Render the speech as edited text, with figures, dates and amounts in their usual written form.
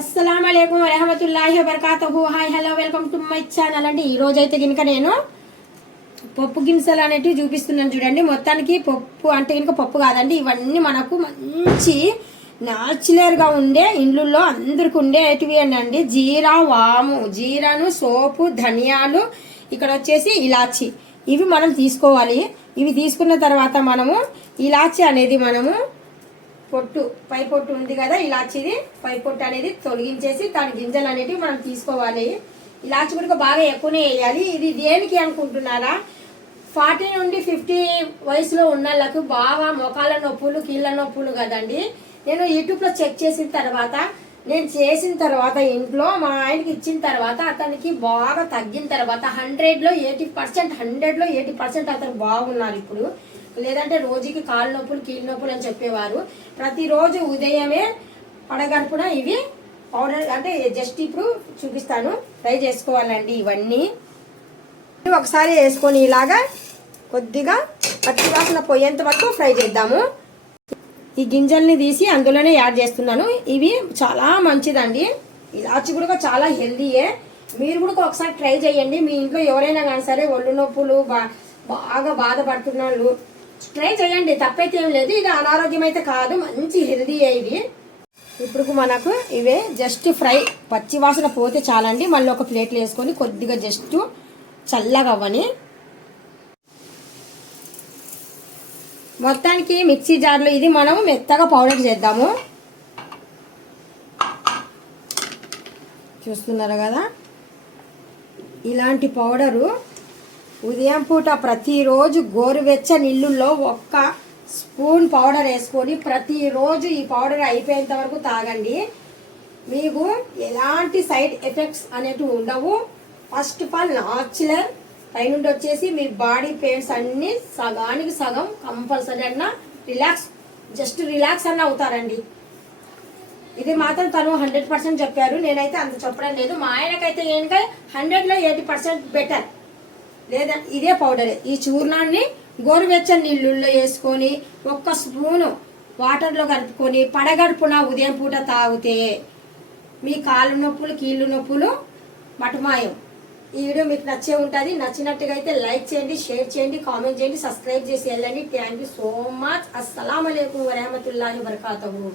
అస్సలాము అలైకుం వరహమతుల్లాహి వబర్కాతుహు. Hi hello welcome to my channel అండి. ఈ రోజు అయితే కనుక నేను పప్పు గింజలు అనేటివి చూపిస్తున్నాను చూడండి. మొత్తానికి పప్పు అంటే కనుక పప్పు కాదండి, ఇవన్నీ మనకు మంచి న్యాచురల్గా ఉండే ఇండ్లలో అందరికి ఉండేటివి అండి. జీరా, వాము, జీరాను, సోపు, ధనియాలు, ఇక్కడ వచ్చేసి ఇలాచి, ఇవి మనం తీసుకోవాలి. ఇవి తీసుకున్న తర్వాత మనము ఇలాచి అనేది మనము పొట్టు పై పొట్టు ఉంది కదా, ఇలాచిది పై పొట్టు అనేది తొలగించేసి దాని గింజలు అనేటివి మనం తీసుకోవాలి. ఇలాచి కూడా బాగా ఎక్కువనే వేయాలి. ఇది దేనికి అనుకుంటున్నారా, 40 నుండి 50 వయసులో ఉన్న వాళ్ళకు బాగా మోకాళ్ళ నొప్పులు, కీళ్ళ నొప్పులు కదండి. నేను యూట్యూబ్లో చెక్ చేసిన తర్వాత, నేను చేసిన తర్వాత ఇంట్లో మా ఆయనకి ఇచ్చిన తర్వాత అతనికి బాగా తగ్గిన తర్వాత 100లో 80% అతను బాగున్నారు ఇప్పుడు. లేదంటే రోజుకి కాళ్ళ నొప్పులు, కీళ్ళ నొప్పులు అని చెప్పేవారు. ప్రతిరోజు ఉదయమే పడగడుపున ఇవి పౌడర్ అంటే జస్ట్ ఇప్పుడు చూపిస్తాను, ఫ్రై చేసుకోవాలండి. ఇవన్నీ ఒకసారి వేసుకొని ఇలాగా కొద్దిగా పచ్చి వాసన పోయేంత వరకు ఫ్రై చేద్దాము. ఈ గింజల్ని తీసి అందులోనే యాడ్ చేస్తున్నాను. ఇవి చాలా మంచిదండి. ఇలాచి కూడా చాలా హెల్దీయే. మీరు కూడా ఒకసారి ట్రై చేయండి. మీ ఇంట్లో ఎవరైనా కానీ సరే ఒళ్ళు నొప్పులు బాగా బాధపడుతున్న వాళ్ళు ట్రై చేయండి, తప్పైతే ఏం లేదు. ఇది అనారోగ్యం అయితే కాదు, మంచి హెల్దీ ఇది. ఇప్పుడు మనకు ఇవే జస్ట్ ఫ్రై పచ్చి వాసన పోతే చాలండి. మళ్ళీ ఒక ప్లేట్లో వేసుకొని కొద్దిగా జస్ట్ చల్లగా అవ్వని మొత్తానికి మిక్సీ జార్లో ఇది మనం మెత్తగా పౌడర్ చేద్దాము. చూస్తున్నారు కదా, ఇలాంటి పౌడరు ఉదయం పూట ప్రతిరోజు గోరువెచ్చ నీళ్ళల్లో 1 స్పూన్ పౌడర్ వేసుకొని ప్రతిరోజు ఈ పౌడర్ అయిపోయేంత వరకు తాగండి. మీకు ఎలాంటి సైడ్ ఎఫెక్ట్స్ అనేటివి ఉండవు. ఫస్ట్ ఆఫ్ ఆల్ న్యాచురల్, పైనుండి వచ్చేసి మీ బాడీ పెయిన్స్ అన్ని సగానికి సగం కంపల్సరీ అన్న రిలాక్స్ అన్న అవుతారండి. ఇది మాత్రం తను 100% చెప్పారు, నేనైతే అంత చెప్పడం లేదు. మా ఆయనకైతే ఏంటంటే 100లో 80% బెటర్. లేదా ఇదే పౌడరే. ఈ చూర్ణాన్ని గోరువెచ్చని నీళ్ళల్లో వేసుకొని 1 స్పూను వాటర్లో కలుపుకొని పడగడుపున ఉదయం పూట తాగితే మీ కాళ్ళు నొప్పులు, కీళ్ళు నొప్పులు మటుమాయం. ఈ వీడియో మీకు నచ్చే ఉంటుంది. నచ్చినట్టుగా అయితే లైక్ చేయండి, షేర్ చేయండి, కామెంట్ చేయండి, సబ్స్క్రైబ్ చేసి వెళ్ళండి. Thank you so much. అస్సలాము అలైకుం వరహమతుల్లాహి వబర్కాతుహు.